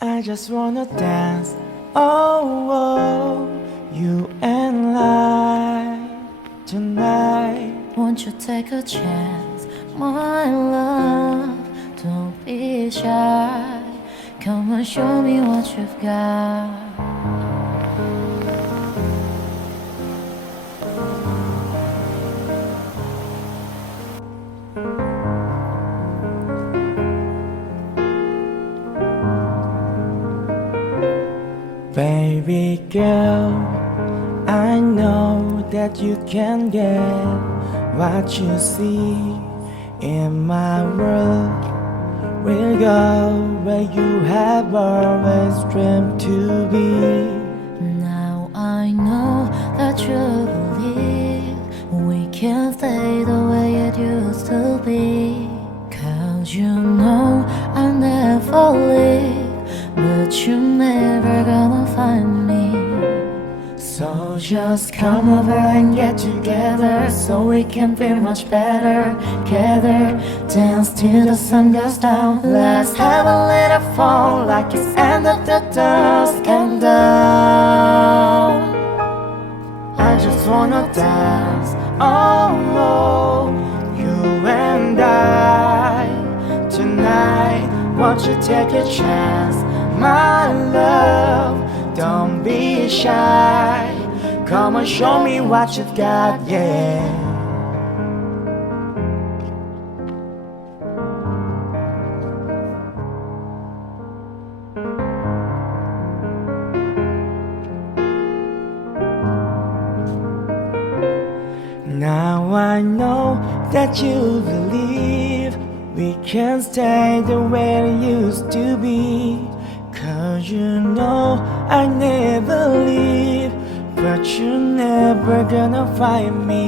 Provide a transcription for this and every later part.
I just wanna dance, oh, oh, you and I tonight. Won't you take a chance, my love? Don't be shy. Come and show me what you've got. Baby girl, I know that you can get what you see in my world. We'll go where you have always dreamed to be. Now I know that you believe we can stay the way it used to be. 'Cause you know I'll never leave, but you're never gonna find me. So just come over and get together, so we can feel much better. Gather, dance till the sun goes down. Let's have a little fun like it's end of the dusk and down. I just wanna dance, oh, oh, you and I tonight. Won't you take a chance, my love? Don't be shy. Come and show me what you've got, yeah. Now I know that you believe we can stay the way it used to be. 'Cause you know I never leave, but you're never gonna find me.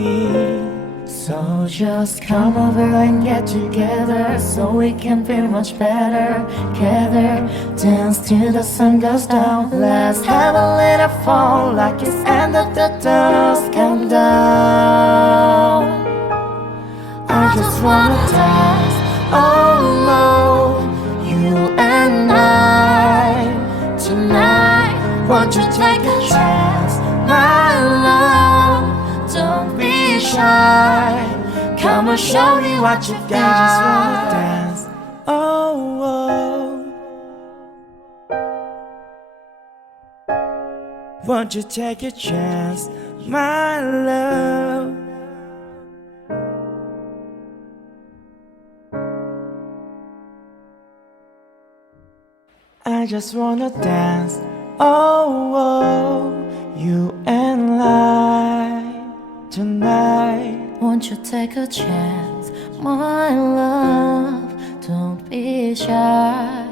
So just come over and get together, so we can feel much better. Gather, dance till the sun goes down. Let's have a little fun like it's end of the dusk and down. I just wanna dance, oh, oh, you and I tonight. Won't you take a chance, my love? Don't be shy. Come and show me what you got. I just wanna dance, oh, oh. Won't you take a chance, my love? I just wanna dance, oh, oh, you and I tonight. Won't you take a chance, my love? Don't be shy.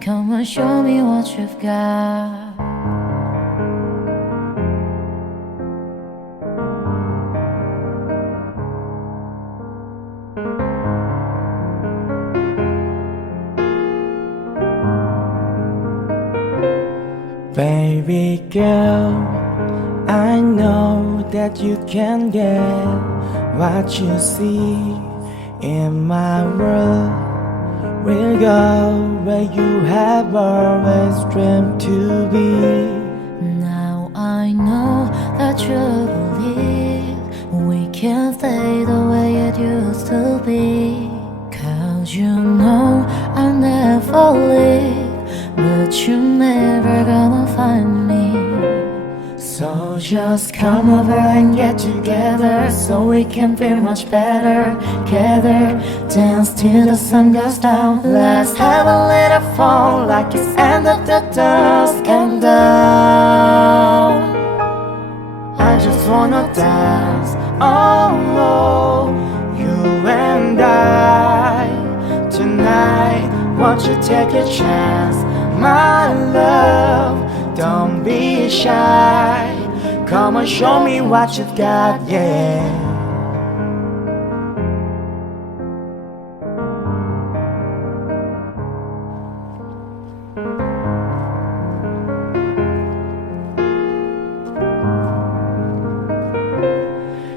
Come and show me what you've got. Baby girl, I know that you can get what you see in my world. We'll go where you have always dreamed to be. Now I know that you believe we can stay the way it used to be. 'Cause you know I'll never leave, but you're never gonna find me. So just come over and get together, so we can feel much better. Gather, dance till the sun goes down. Let's have a little fun like it's end of the dusk and down. I just wanna dance, oh, oh, you and I tonight. Won't you take a chance, my love? Don't be shy. Come and show me what you've got, yeah.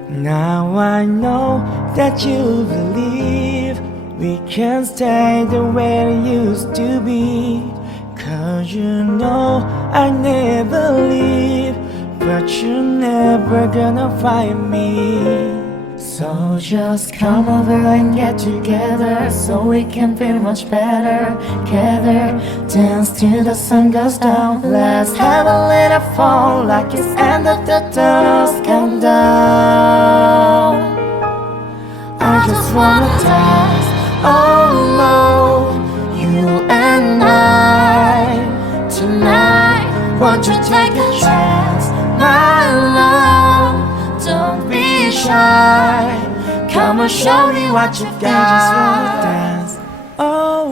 Now I know that you believe we can stay the way it used to be. 'Cause Cause you know I never leave, but you're never gonna find me. So just come over and get together so we can feel much better. Gather, dance till the sun goes down. Let's have a little fun like it's end of the dusk and down. I just wanna dance, oh no, you and I tonight. Won't you take a chance, my love? Don't be shy. Come and show me what you got. I just wanna dance, oh,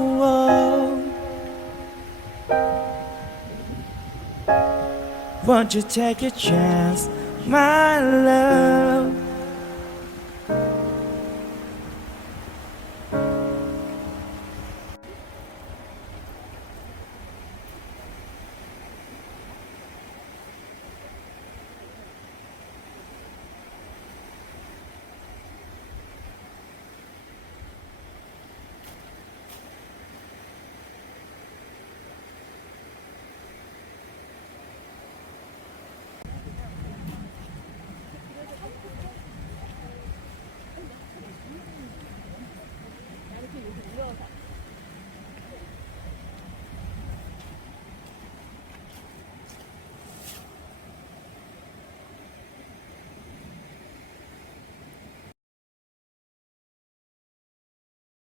oh. Won't you take a chance, my love?